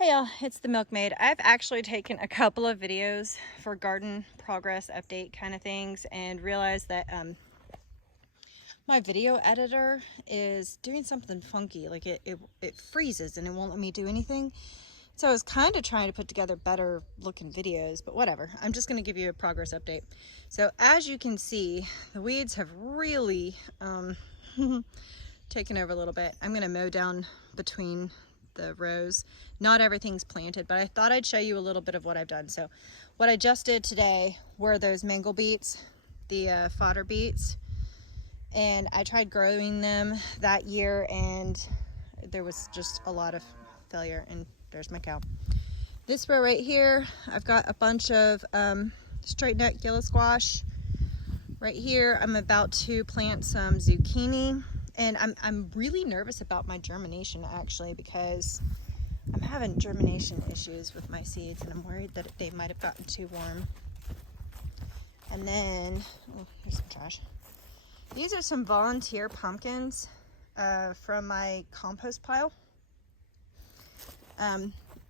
Hey y'all, it's the Milkmaid. I've actually taken a couple of videos for garden progress update kind of things and realized that my video editor is doing something funky. Like it freezes and it won't let me do anything. So I was kind of trying to put together better looking videos, but whatever. I'm just going to give you a progress update. So as you can see, the weeds have really taken over a little bit. I'm going to mow down between the rows. Not everything's planted, but I thought I'd show you a little bit of what I've done. So what I just did today were those mango beets, the fodder beets, and I tried growing them that year and there was just a lot of failure. And there's my cow. This row right here, I've got a bunch of straight neck yellow squash. Right here, I'm about to plant some zucchini. And I'm really nervous about my germination actually, because I'm having germination issues with my seeds and I'm worried that they might have gotten too warm. And then, oh, here's some trash. These are some volunteer pumpkins from my compost pile.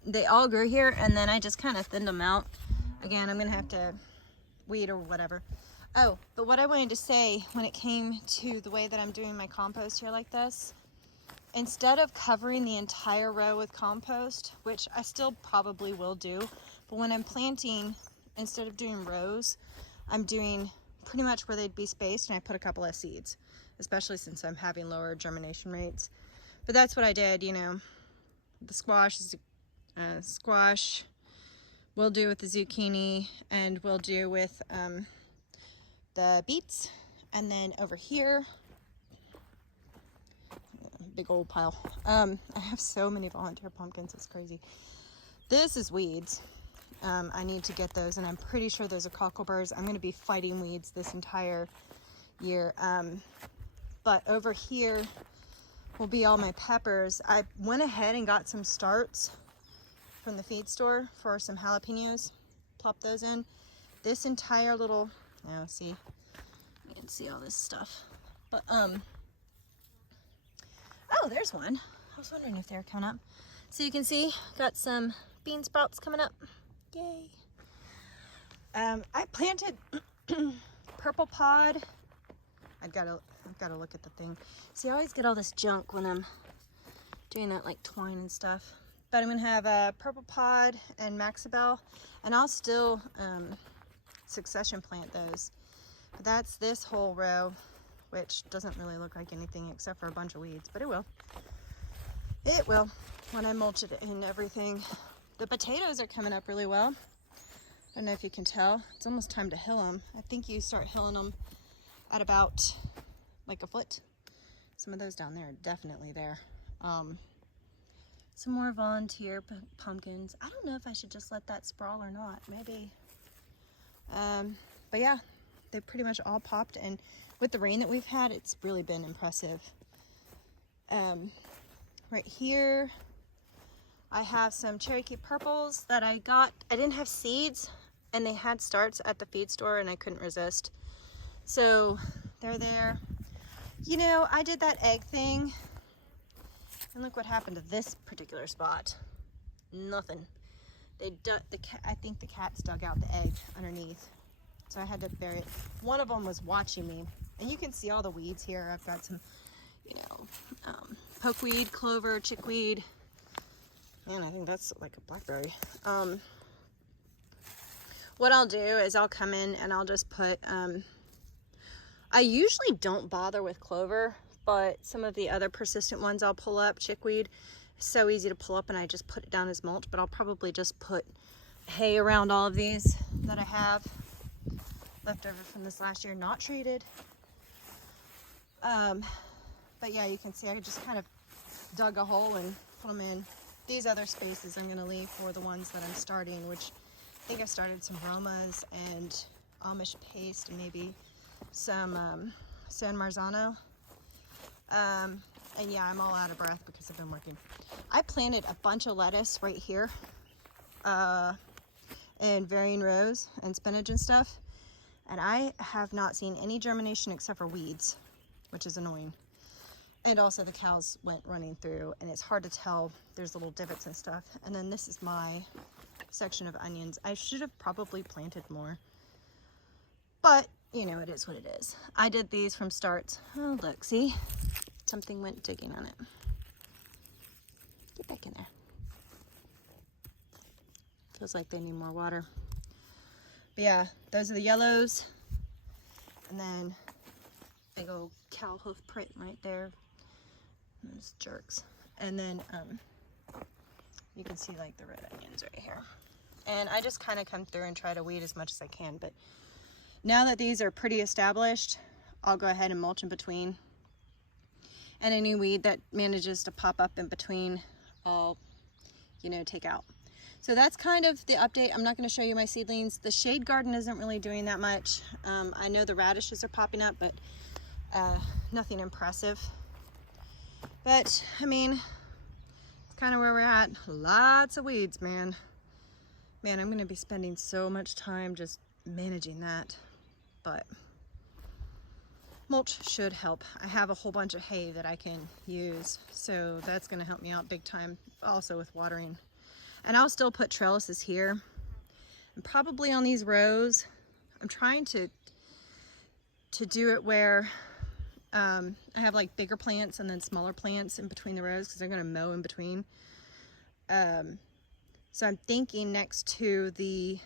They all grew here and then I just kind of thinned them out. Again, I'm gonna have to weed or whatever. Oh, but what I wanted to say when it came to the way that I'm doing my compost here like this, instead of covering the entire row with compost, which I still probably will do, but when I'm planting, instead of doing rows, I'm doing pretty much where they'd be spaced, and I put a couple of seeds, especially since I'm having lower germination rates. But that's what I did, you know. The squash is squash, we'll do with the zucchini, and we'll do with the beets. And then over here, big old pile. I have so many volunteer pumpkins, it's crazy. This is weeds. I need to get those, and I'm pretty sure those are cockleburs. I'm going to be fighting weeds this entire year. But over here will be all my peppers. I went ahead and got some starts from the feed store for some jalapenos. Plop those in. This entire little, see, you can see all this stuff. But oh, there's one. I was wondering if they were coming up. So you can see, got some bean sprouts coming up. Yay. I planted purple pod. I've got to look at the thing. See, I always get all this junk when I'm doing that, like twine and stuff. But I'm gonna have a purple pod and Maxibel, and I'll still succession plant those. But that's this whole row, which doesn't really look like anything except for a bunch of weeds, but it will. It will when I mulch it and everything. The potatoes are coming up really well. I don't know if you can tell. It's almost time to hill them. I think you start hilling them at about like a foot. Some of those down there are definitely there. Some more volunteer pumpkins. I don't know if I should just let that sprawl or not. Maybe. But yeah, they pretty much all popped, and with the rain that we've had, it's really been impressive. Right here, I have some Cherokee purples that I got. I didn't have seeds, and they had starts at the feed store, and I couldn't resist. So they're there. You know, I did that egg thing, and look what happened to this particular spot. Nothing. I think the cats dug out the egg underneath, so I had to bury it. One of them was watching me, and you can see all the weeds here. I've got some, pokeweed, clover, chickweed. Man, I think that's like a blackberry. What I'll do is I'll come in and I'll just put, I usually don't bother with clover, but some of the other persistent ones I'll pull up. Chickweed is so easy to pull up, and I just put it down as mulch, but I'll probably just put hay around all of these that I have left over from this last year, not treated. But yeah, you can see I just kind of dug a hole and put them in. These other spaces I'm going to leave for the ones that I'm starting, which I think I've started some Romas and Amish paste and maybe some San Marzano. And yeah, I'm all out of breath because I've been working. I planted a bunch of lettuce right here in varying rows, and spinach and stuff, and I have not seen any germination except for weeds, which is annoying. And also the cows went running through, and it's hard to tell. There's little divots and stuff. And then this is my section of onions. I should have probably planted more, but you know, it is what it is. I did these from start. Oh, look, see? Something went digging on it. Get back in there. Feels like they need more water. But yeah, those are the yellows. And then big old cow hoof print right there. Those jerks. And then you can see like the red onions right here. And I just kind of come through and try to weed as much as I can. But now that these are pretty established, I'll go ahead and mulch in between. And any weed that manages to pop up in between, I'll, you know, take out. So that's kind of the update. I'm not going to show you my seedlings. The shade garden isn't really doing that much. I know the radishes are popping up, but nothing impressive. But I mean, it's kind of where we're at. Lots of weeds, man. Man, I'm going to be spending so much time just managing that. But mulch should help. I have a whole bunch of hay that I can use, so that's going to help me out big time. Also with watering. And I'll still put trellises here. And probably on these rows, I'm trying to do it where I have like bigger plants and then smaller plants in between the rows because they're going to mow in between. So I'm thinking next to the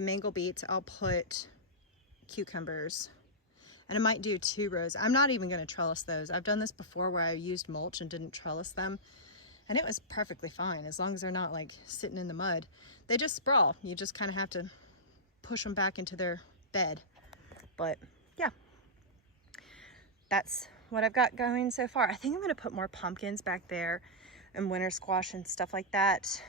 mango beets, I'll put cucumbers. And I might do 2 rows. I'm not even going to trellis those. I've done this before where I used mulch and didn't trellis them. And it was perfectly fine as long as they're not like sitting in the mud. They just sprawl. You just kind of have to push them back into their bed. But yeah, that's what I've got going so far. I think I'm going to put more pumpkins back there and winter squash and stuff like that.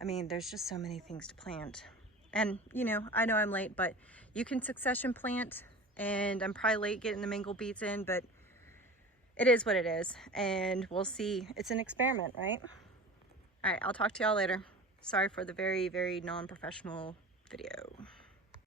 I mean, there's just so many things to plant. And you know I'm late, but you can succession plant. And I'm probably late getting the mango beets in, but it is what it is. And we'll see. It's an experiment, right? All right, I'll talk to y'all later. Sorry for the very, very non-professional video.